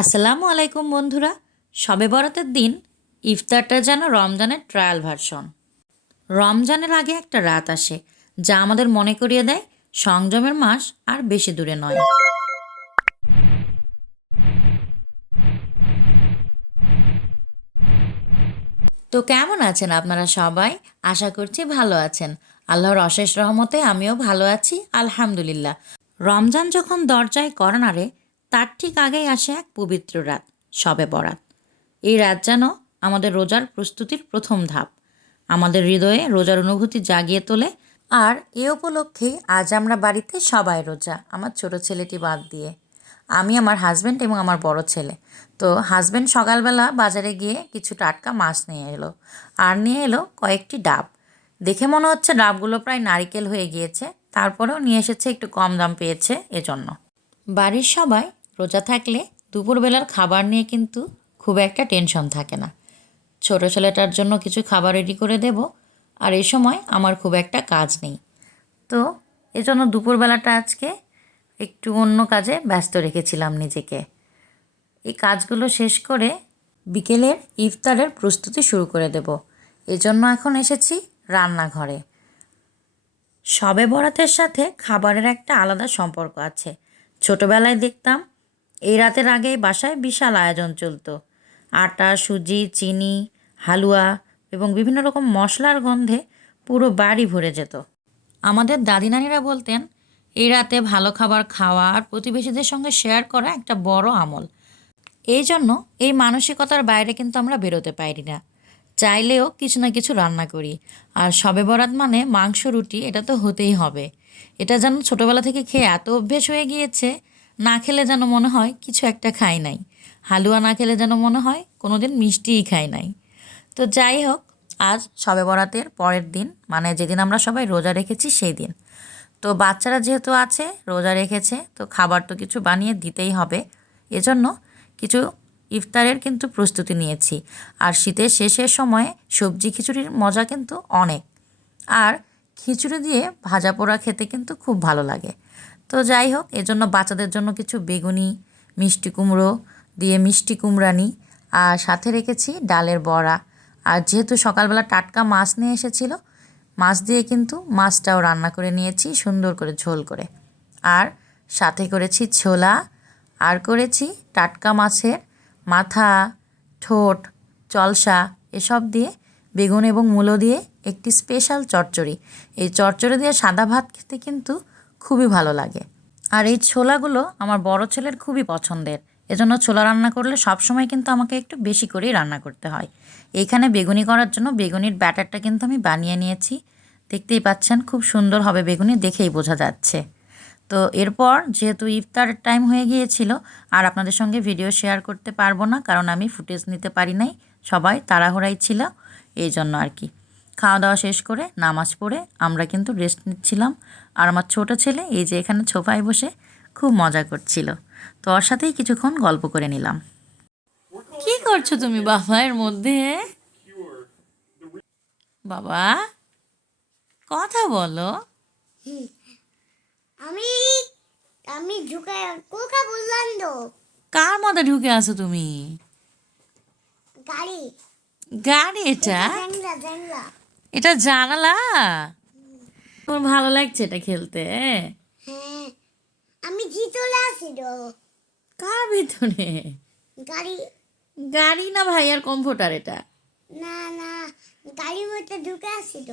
আসসালামু আলাইকুম বন্ধুরা। শবে বরাতের দিন ইফতারটা যেন রমজানের ট্রায়াল ভার্সন। রমজানের আগে একটা রাত আসে যা আমাদের মনে করিয়ে দেয় সংযমের মাস আর বেশি দূরে নয়। তো কেমন আছেন আপনারা সবাই? আশা করছি ভালো আছেন। আল্লাহর অশেষ রহমতে আমিও ভালো আছি, আলহামদুলিল্লাহ। রমজান যখন দরজায় কড়া নাড়ে, তার ঠিক আগেই আসে এক পবিত্র রাত, শবে বরাত। এই রাত যেন আমাদের রোজার প্রস্তুতির প্রথম ধাপ, আমাদের হৃদয়ে রোজার অনুভূতি জাগিয়ে তোলে। আর এ উপলক্ষেই আজ আমরা বাড়িতে সবাই রোজা, আমার ছোট ছেলেটি বাদ দিয়ে। আমি, আমার হাজব্যান্ড এবং আমার বড় ছেলে। তো হাজব্যান্ড সকালবেলা বাজারে গিয়ে কিছু টাটকা মাছ নিয়ে এলো, আর নিয়ে এলো কয়েকটি ডাব। দেখে মনে হচ্ছে ডাবগুলো প্রায় নারিকেল হয়ে গিয়েছে, তারপরেও নিয়ে এসেছে, একটু কম দাম পেয়েছে এজন্য। বাড়ির সবাই রোজা থাকলে দুপুরবেলার খাবার নিয়ে কিন্তু খুব একটা টেনশন থাকে না। ছোট ছেলেটার জন্য কিছু খাবার রেডি করে দেব, আর এই সময় আমার খুব একটা কাজ নেই। তো এজন্য দুপুরবেলাটা আজকে একটু অন্য কাজে ব্যস্ত রেখেছিলাম নিজেকে। এই কাজগুলো শেষ করে বিকেলের ইফতারের প্রস্তুতি শুরু করে দেব। এজন্য এখন এসেছি রান্নাঘরে। শবে বরাতের সাথে খাবারের একটা আলাদা সম্পর্ক আছে। ছোটবেলায় দেখতাম এই রাতের আগেই বাসায় বিশাল আয়োজন চলতো। আটা, সুজি, চিনি, হালুয়া এবং বিভিন্ন রকম মশলার গন্ধে পুরো বাড়ি ভরে যেত। আমাদের দাদি নানিরা বলতেন, এই রাতে ভালো খাবার খাওয়া আর প্রতিবেশীদের সঙ্গে শেয়ার করা একটা বড় আমল। এই জন্য এই মানসিকতার বাইরে কিন্তু আমরা বেরোতে পারি না। চাইলেও কিছু না কিছু রান্না করি। আর শবে বরাত মানে মাংস, রুটি, এটা তো হতেই হবে। এটা যেন ছোটোবেলা থেকে খেয়ে এত অভ্যেস হয়ে গিয়েছে, না খেলে যেন মনে হয় কিছু একটা খাই নাই। হালুয়া না খেলে যেন মনে হয় কোনো দিন মিষ্টিই খাই নাই। তো যাই হোক, আজ শবে বরাতের পরের দিন, মানে যেদিন আমরা সবাই রোজা রেখেছি সেই দিন। তো বাচ্চারা যেহেতু আছে, রোজা রেখেছে, তো খাবার তো কিছু বানিয়ে দিতেই হবে। এজন্য কিছু ইফতারের কিন্তু প্রস্তুতি নিয়েছি। আর শীতের শেষের সময়ে সবজি খিচুড়ির মজা কিন্তু অনেক। আর খিচুড়ি দিয়ে ভাজা পোড়া খেতে কিন্তু খুব ভালো লাগে। তো যাই হোক, এজন্য বাচ্চাদের জন্য কিছু বেগুনি, মিষ্টি কুমড়ো দিয়ে মিষ্টি কুমড়ানি, আর সাথে রেখেছি ডালের বড়া। আর যেহেতু সকালবেলা টাটকা মাছ নিয়ে এসেছিল, মাছ দিয়ে কিন্তু মাছটাও রান্না করে নিয়েছি সুন্দর করে ঝোল করে। আর সাথে করেছি ছোলা, আর করেছি টাটকা মাছের মাথা, ঠোঁট, চলসা, এসব দিয়ে বেগুন এবং মূলো দিয়ে একটি স্পেশাল চচ্চড়ি। এই চচ্চড়ি দিয়ে সাদা ভাত খেতে কিন্তু খুবই ভালো লাগে। আর এই ছোলাগুলো আমার বড় ছেলের খুবই পছন্দের। এজন্য ছোলা রান্না করলে সবসময় কিন্তু আমাকে একটু বেশি করেই রান্না করতে হয়। এইখানে বেগুনি করার জন্য বেগুনির ব্যাটারটা কিন্তু আমি বানিয়ে নিয়েছি। দেখতেই পাচ্ছেন খুব সুন্দর হবে বেগুনি, দেখেই বোঝা যাচ্ছে। তো এরপর যেহেতু ইফতারের টাইম হয়ে গিয়েছিল, আর আপনাদের সঙ্গে ভিডিও শেয়ার করতে পারবো না, কারণ আমি ফুটেজ নিতে পারি নাই, সবাই তাড়াহুড়াই ছিল, এই জন্য আর কি। খাওয়া দাওয়া শেষ করে নামাজ পড়ে আমরা কিন্তু রেস্ট নিচ্ছিলাম। আর আমার ছোট ছেলে এই যে এখানে সোফায় বসে খুব মজা করছিল। তো ওর সাথেই কিছুক্ষণ গল্প করে নিলাম। কি করছো তুমি বাবা এর মধ্যে? বাবা, কথা বলো। আমি আমি ঝুঁকে কোকা বললাম তো। কার মধ্যে ঢুকে আছো তুমি? গাড়ি গাড়ি? এটা জানলা জানলা। এটা জানালা? তোমার ভালো লাগছে এটা খেলতে? হ্যাঁ, আমি জিতলে আসিল কার ভিতরে? গাড়ি। গাড়ি না ভাই, আর কম্পিউটার এটা। না না, গাড়ির মধ্যে ঢুকে আসিল।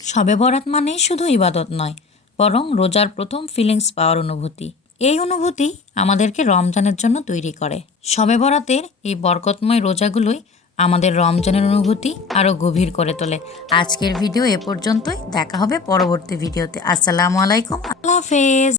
শবে বরাত মানেই শুধু ইবাদত নয়, বরং রোজার প্রথম ফিলিংস পাওয়ার অনুভূতি। এই অনুভূতি আমাদেরকে রমজানের জন্য তৈরি করে। শবে বরাতের এই বরকতময় রোজাগুলোই আমাদের রমজানের অনুভূতি আরও গভীর করে তোলে। আজকের ভিডিও এ পর্যন্তই, দেখা হবে পরবর্তী ভিডিওতে। আসসালামু আলাইকুম, আল্লাহ হাফেজ।